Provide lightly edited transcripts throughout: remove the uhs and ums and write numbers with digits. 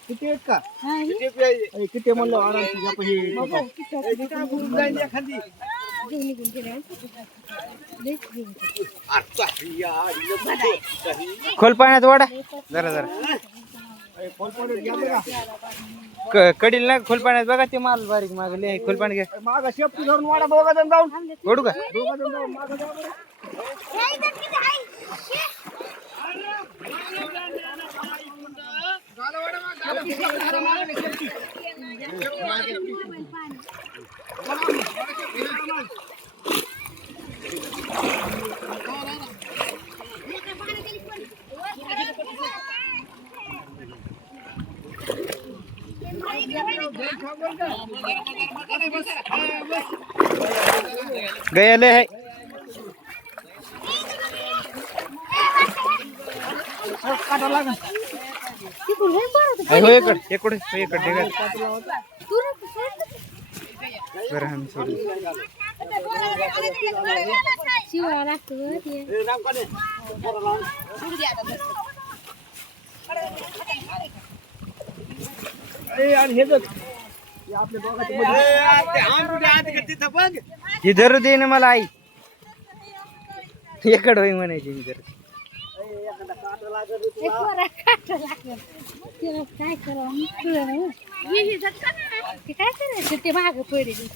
किती आहेत का किती म्हणलं खोल पाण्यात वाडा जरा जरा कडील ना खोल पाण्यात बघा ते माल बारीक मागले खोल पाणी घ्या माग शेपटी धरून वाडा दोघा जण जाऊन ओढू का दोघा जण जाऊन माग जा बरं. गयाले है काटा लागेल हो इकडे बरं हम सोडू ही धरू दे ना मला आई इकडं होई म्हणायची मी धरू काय करायचं ते माग पडेल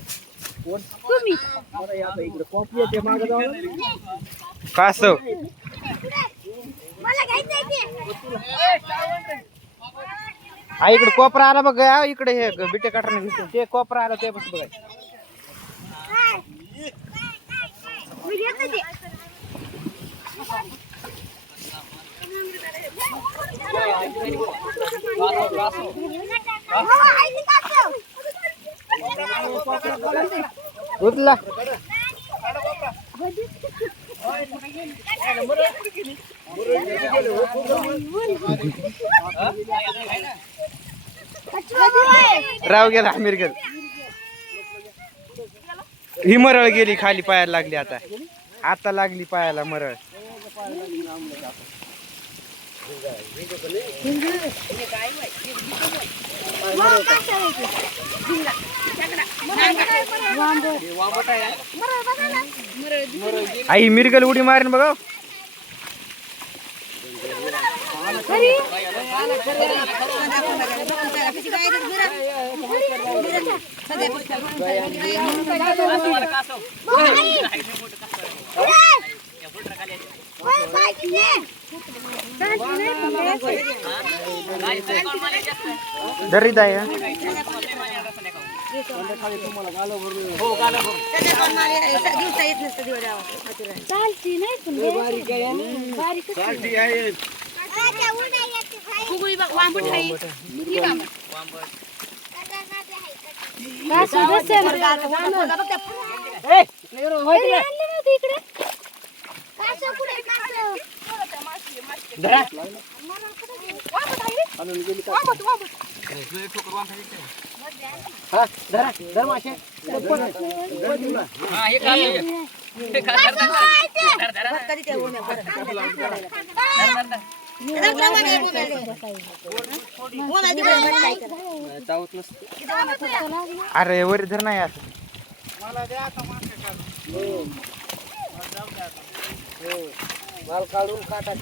तुम्ही कासव आई इकडे कोपरा आला बघ इकडे हे बिटे काढणं घेतो ते कोपरा आला ते बघ उचला राव गेला आमिर गेला ही मरळ गेली खाली पायाला लागली आता लागली पायाला मरळ आई मिरगल उडी मारेन बघा दरी दाय चालती नाही बारीक अरे वर धर नाही असं माल काढून काटा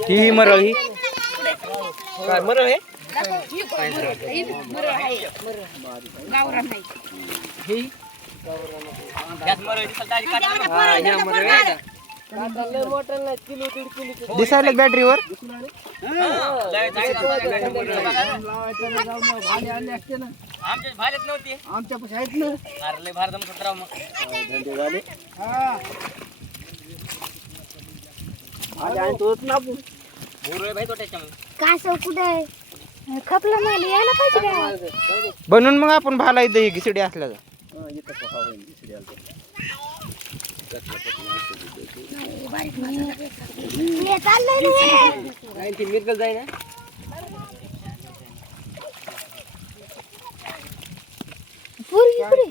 ही मरळ ही काय मरळ आहे दिसायला बॅटरीवर आमच्या पैसे आहेत ना कासव कुठे आहे खपला मला यायला पाहिजे काय बनवून मग आपण भाला दही घिसडी असल्याचा. मी चाललंय रे. पोरगी इकडे.